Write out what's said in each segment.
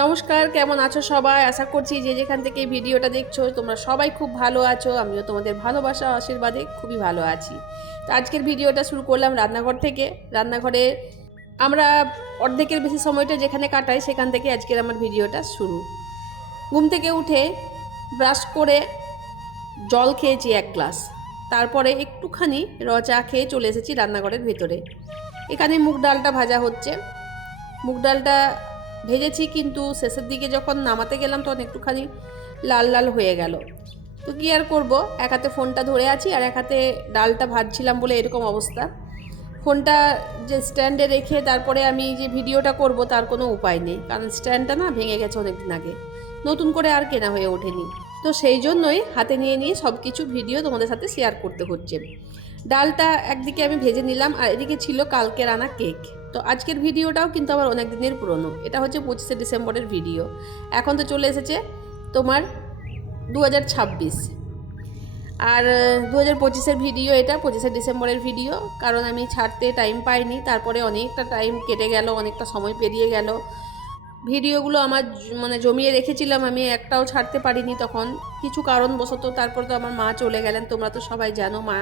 নমস্কার, কেমন আছো সবাই? আশা করছি যে যেখান থেকে এই ভিডিওটা দেখছো তোমরা সবাই খুব ভালো আছো। আমিও তোমাদের ভালোবাসা আশীর্বাদে খুবই ভালো আছি। তো আজকের ভিডিওটা শুরু করলাম রান্নাঘর থেকে। রান্নাঘরে আমরা অর্ধেকের বেশি সময়টা যেখানে কাটাই সেখান থেকে আজকের আমার ভিডিওটা শুরু। ঘুম থেকে উঠে ব্রাশ করে জল খেয়েছি 1 গ্লাস, তারপরে একটুখানি চা খেয়ে চলে এসেছি রান্নাঘরের ভেতরে। এখানে মুগ ডালটা ভাজা হচ্ছে। মুগ ডালটা ভেজেছি, কিন্তু শেষের দিকে যখন নামাতে গেলাম তখন একটুখানি লাল লাল হয়ে গেল। তো কী আর করবো, এক হাতে ফোনটা ধরে আছি আর এক হাতে ডালটা ভাজছিলাম বলে এরকম অবস্থা। ফোনটা যে স্ট্যান্ডে রেখে তারপরে আমি যে ভিডিওটা করব তার কোনো উপায় নেই, কারণ স্ট্যান্ডটা না ভেঙে গেছে অনেকদিন আগে, নতুন করে আর কেনা হয়ে ওঠেনি। তো সেই জন্যই হাতে নিয়ে নিয়ে সব কিছু ভিডিও তোমাদের সাথে শেয়ার করতে হচ্ছে। ডালটা একদিকে আমি ভেজে নিলাম আর এদিকে ছিল কালকের আনা কেক। তো আজকের ভিডিওটাও কিন্তু আবার অনেক দিনের পুরনো, এটা হচ্ছে 25শে ডিসেম্বরের ভিডিও। এখন তো চলে এসেছে তোমার 2026, আর 2025-এর ভিডিও, এটা 25শে ডিসেম্বরের ভিডিও। কারণ আমি ছাড়তে টাইম পাইনি, তারপরে অনেকটা টাইম কেটে গেল, অনেকটা সময় পেরিয়ে গেল। ভিডিওগুলো আমার মানে জমিয়ে রেখেছিলাম, আমি একটাও ছাড়তে পারিনি তখন কিছু কারণবশত। তারপর তো আমার মা চলে গেলেন, তোমরা তো সবাই জানো। মা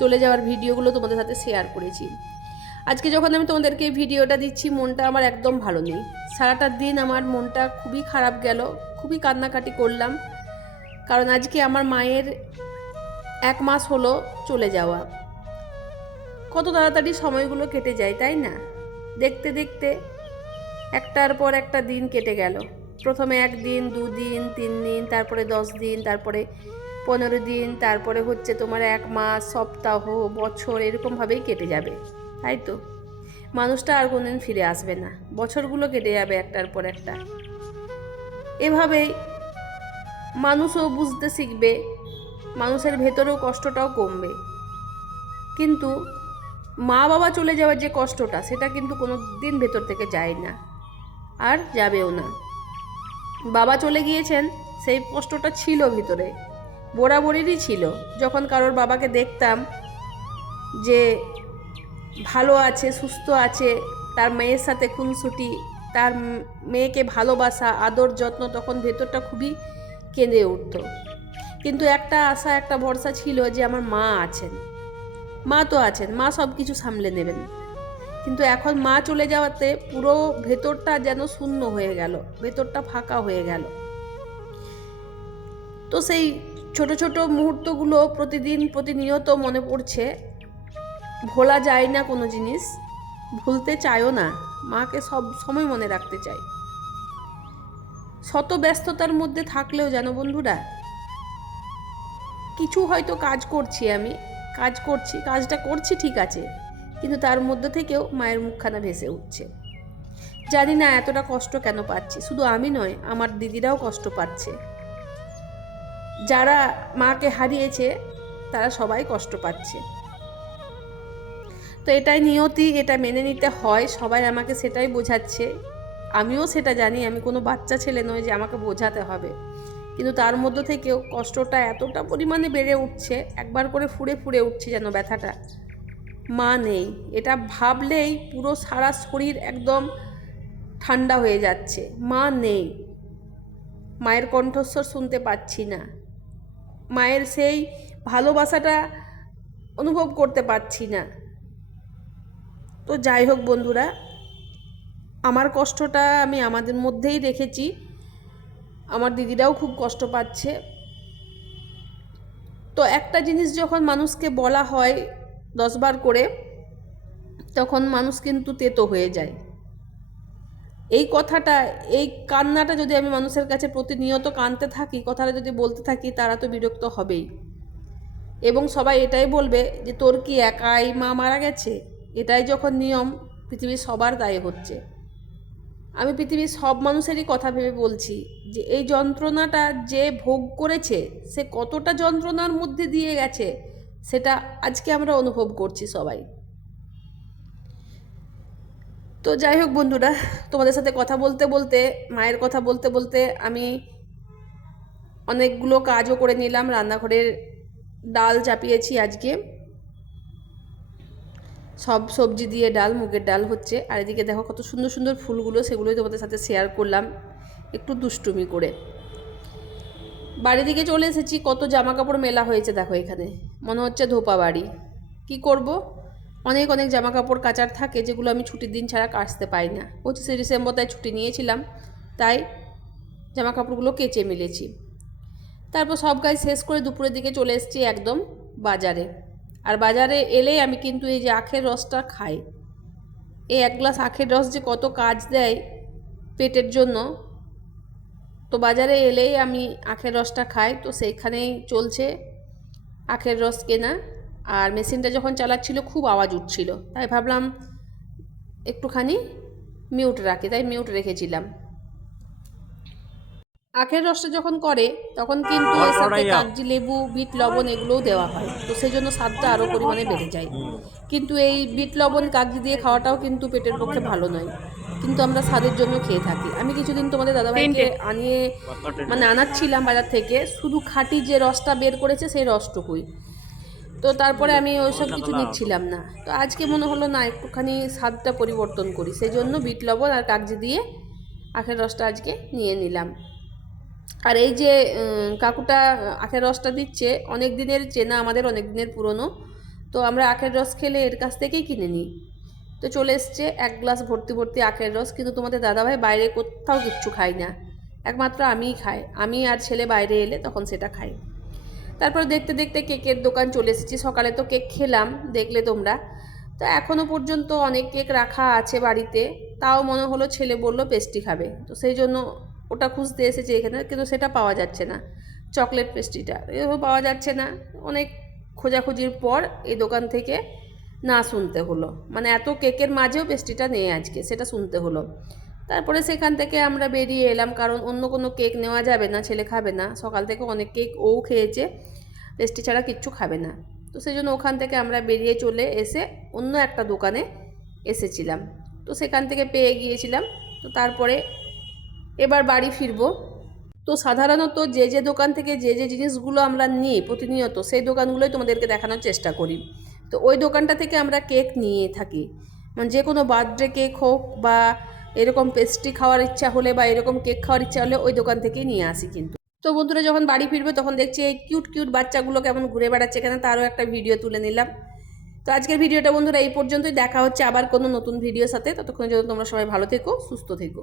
চলে যাওয়ার ভিডিওগুলো তোমাদের সাথে শেয়ার করেছি। আজকে যখন আমি তোমাদেরকে এই ভিডিওটা দিচ্ছি, মনটা আমার একদম ভালো নেই। সারাটা দিন আমার মনটা খুবই খারাপ গেল, খুবই কান্নাকাটি করলাম। কারণ আজকে আমার মায়ের 1 মাস হলো চলে যাওয়া। কত তাড়াতাড়ি সময়গুলো কেটে যায়, তাই না? দেখতে দেখতে একটার পর একটা দিন কেটে গেল। প্রথমে 1 দিন, 2 দিন, 3 দিন, তারপরে 10 দিন, তারপরে 15 দিন, তারপরে হচ্ছে তোমার 1 মাস, সপ্তাহ, বছর, এরকমভাবেই কেটে যাবে, তাই তো? মানুষটা আর কোনোদিন ফিরে আসবে না, বছরগুলো কেটে যাবে একটার পর একটা। এভাবেই মানুষও বুঝতে শিখবে, মানুষের ভেতরেও কষ্টটাও কমবে। কিন্তু মা বাবা চলে যাওয়ার যে কষ্টটা, সেটা কিন্তু কোনো দিন ভেতর থেকে যায় না, আর যাবেও না। বাবা চলে গিয়েছেন, সেই কষ্টটা ছিল ভিতরে, বরাবরেরই ছিল। যখন কারোর বাবাকে দেখতাম যে ভালো আছে, সুস্থ আছে, তার মেয়ের সাথে খুনসুটি, তার মেয়েকে ভালোবাসা, আদর যত্ন, তখন ভেতরটা খুবই কেঁদে উঠত। কিন্তু একটা আশা, একটা ভরসা ছিল যে আমার মা আছেন, মা তো আছেন, মা সব কিছু সামলে নেবেন। কিন্তু এখন মা চলে যাওয়াতে পুরো ভেতরটা যেন শূন্য হয়ে গেল, ভেতরটা ফাঁকা হয়ে গেল। তো সেই ছোট ছোট মুহূর্তগুলো প্রতিদিন প্রতিনিয়ত মনে পড়ছে। ভোলা যায় না কোনো জিনিস, ভুলতে চাইও না, মাকে সব সময় মনে রাখতে চাই। শত ব্যস্ততার মধ্যে থাকলেও যেন বন্ধুরা, কিছু হয়তো কাজ করছি, আমি কাজটা করছি ঠিক আছে, কিন্তু তার মধ্যে থেকেও মায়ের মুখখানা ভেসে উঠছে। জানি না এতটা কষ্ট কেন পাচ্ছি, শুধু আমি নয়, আমার দিদিরাও কষ্ট পাচ্ছে। যারা মাকে হারিয়েছে তারা সবাই কষ্ট পাচ্ছে। তো এটাই নিয়তি, এটা মেনে নিতে হয়, সবাই আমাকে সেটাই বোঝাচ্ছে। আমিও সেটা জানি, আমি কোনো বাচ্চা ছেলে নয় যে আমাকে বোঝাতে হবে। কিন্তু তার মধ্যে থেকেও কষ্টটা এতটা পরিমাণে বেড়ে উঠছে, একবার করে ফুঁড়ে ফুঁড়ে উঠছে যেন ব্যথাটা। মা নেই, এটা ভাবলেই পুরো সারা শরীর একদম ঠান্ডা হয়ে যাচ্ছে। মা নেই, মায়ের কণ্ঠস্বর শুনতে পাচ্ছি না, মায়ের সেই ভালোবাসাটা অনুভব করতে পারছি না। তো যাই হোক বন্ধুরা, আমার কষ্টটা আমি আমাদের মধ্যেই রেখেছি, আমার দিদিরাও খুব কষ্ট পাচ্ছে। তো একটা জিনিস যখন মানুষকে বলা হয় 10 বার করে, তখন মানুষ কিন্তু তেতো হয়ে যায়। এই কথাটা, এই কান্নাটা যদি আমি মানুষের কাছে প্রতিনিয়ত কাঁদতে থাকি, কথাটা যদি বলতে থাকি, তারা তো বিরক্ত হবেই। এবং সবাই এটাই বলবে যে তোর কি একাই মা মারা গেছে? এটাই যখন নিয়ম, পৃথিবীর সবার দায় হচ্ছে। আমি পৃথিবীর সব মানুষেরই কথা ভেবে বলছি যে এই যন্ত্রণাটা যে ভোগ করেছে, সে কতটা যন্ত্রণার মধ্যে দিয়ে গেছে, সেটা আজকে আমরা অনুভব করছি সবাই। তো যাই হোক বন্ধুরা, তোমাদের সাথে কথা বলতে বলতে, মায়ের কথা বলতে বলতে আমি অনেকগুলো কাজও করে নিলাম। রান্নাঘরের ডাল চাপিয়েছি আজকে, সব সবজি দিয়ে ডাল, মুগের ডাল হচ্ছে। আর এদিকে দেখো কত সুন্দর সুন্দর ফুলগুলো, সেগুলোই তোমাদের সাথে শেয়ার করলাম। একটু দুষ্টুমি করে। বাড়ি দিকে চলে এসেছি, কত জামা কাপড় মেলা হয়েছে দেখো এখানে, মনে হচ্ছে ধোপা বাড়ি। কি করব, অনেক অনেক জামা কাপড় কাচার থাকে যেগুলো আমি ছুটির দিন ছাড়া কাচতে পাই না। 25শে ডিসেম্বর তাই ছুটি নিয়েছিলাম, তাই জামা কাপড়গুলো কেচে মিলেছি। তারপর সব কাজ শেষ করে দুপুরের দিকে চলে এসেছি একদম বাজারে। আর বাজারে এলেই আমি কিন্তু এই যে আখের রসটা খাই। এই এক গ্লাস আখের রস যে কত কাজ দেয় পেটের জন্য, তো বাজারে এলেই আমি আখের রসটা খাই। তো সেইখানেই চলছে আখের রস কেনা। আর মেশিনটা যখন চালাচ্ছিল খুব আওয়াজ উঠছিল, তাই ভাবলাম একটুখানি মিউট রাখি, তাই মিউট রেখেছিলাম। আখের রসটা যখন করে তখন কিন্তু এর সাথে কাগজি লেবু, বিট লবণ এগুলোও দেওয়া হয়, তো সেই জন্য স্বাদটা আরও পরিমাণে বেড়ে যায়। কিন্তু এই বিট লবণ কাগজি দিয়ে খাওয়াটাও কিন্তু পেটের পক্ষে ভালো নয়, কিন্তু আমরা স্বাদের জন্য খেয়ে থাকি। আমি কিছুদিন তোমাদের দাদাভাইকে আনাচ্ছিলাম বাজার থেকে, শুধু খাঁটি যে রসটা বের করেছে সেই রসটুকুই। তো তারপরে আমি ওইসব কিছু নিচ্ছিলাম না। তো আজকে মনে হলো না, একটুখানি স্বাদটা পরিবর্তন করি, সেই জন্য বিট লবণ আর কাগজি দিয়ে আখের রসটা আজকে নিয়ে নিলাম। আর এই যে কাকুটা আখের রসটা দিচ্ছে, অনেক দিনের চেনা, আমাদের অনেক দিনের পুরনো, তো আমরা আখের রস খেলে এর কাছ থেকেই কিনে নিই। তো চলে এসছে এক গ্লাস ভর্তি ভর্তি আখের রস, কিন্তু তোমাদের দাদাভাই বাইরে কোথাও কিচ্ছু খাই না, একমাত্র আমিই খাই। আমি আর ছেলে বাইরে এলে তখন সেটা খাই। তারপর দেখতে দেখতে কেকের দোকান চলে এসেছি। সকালে তো কেক খেলাম, দেখলে তোমরা। তো এখনও পর্যন্ত অনেক কেক রাখা আছে বাড়িতে, তাও মনে হলো, ছেলে বললো পেস্ট্রি খাবে, তো সেই জন্য ওটা খুঁজতে এসেছে এখানে, কিন্তু সেটা পাওয়া যাচ্ছে না, চকলেট পেস্ট্রিটা এও পাওয়া যাচ্ছে না। অনেক খোঁজাখুঁজির পর এই দোকান থেকে না শুনতে হলো, মানে এত কেকের মাঝেও পেস্ট্রিটা নেই আজকে, সেটা শুনতে হলো। তারপরে সেখান থেকে আমরা বেরিয়ে এলাম, কারণ অন্য কোনো কেক নেওয়া যাবে না, ছেলে খাবে না। সকাল থেকে অনেক কেক ও খেয়েছে, পেস্ট্রি ছাড়া কিচ্ছু খাবে না। তো সেই জন্য ওখান থেকে আমরা বেরিয়ে চলে এসে অন্য একটা দোকানে এসেছিলাম, তো সেখান থেকে পেয়ে গিয়েছিলাম। তো তারপরে এবার বাড়ি ফিরবো। তো সাধারণত যে যে দোকান থেকে যে যে জিনিসগুলো আমরা নিই প্রতিনিয়ত, সেই দোকানগুলোই তোমাদেরকে দেখানোর চেষ্টা করি। তো ওই দোকানটা থেকে আমরা কেক নিয়ে থাকি, মানে যে কোনো বার্থডে কেক হোক বা এরকম পেস্ট্রি খাওয়ার ইচ্ছা হলে বা এরকম কেক খাওয়ার ইচ্ছা হলে ওই দোকান থেকেই নিয়ে আসি। কিন্তু তো বন্ধুরা যখন বাড়ি ফিরবে তখন দেখছি এই কিউট কিউট বাচ্চাগুলো কেমন ঘুরে বেড়াচ্ছে এখানে, তারও একটা ভিডিও তুলে নিলাম। তো আজকের ভিডিওটা বন্ধুরা এই পর্যন্তই, দেখা হচ্ছে আবার কোনো নতুন ভিডিওর সাথে। ততক্ষণ জন্য তোমরা সবাই ভালো থেকো, সুস্থ থেকো।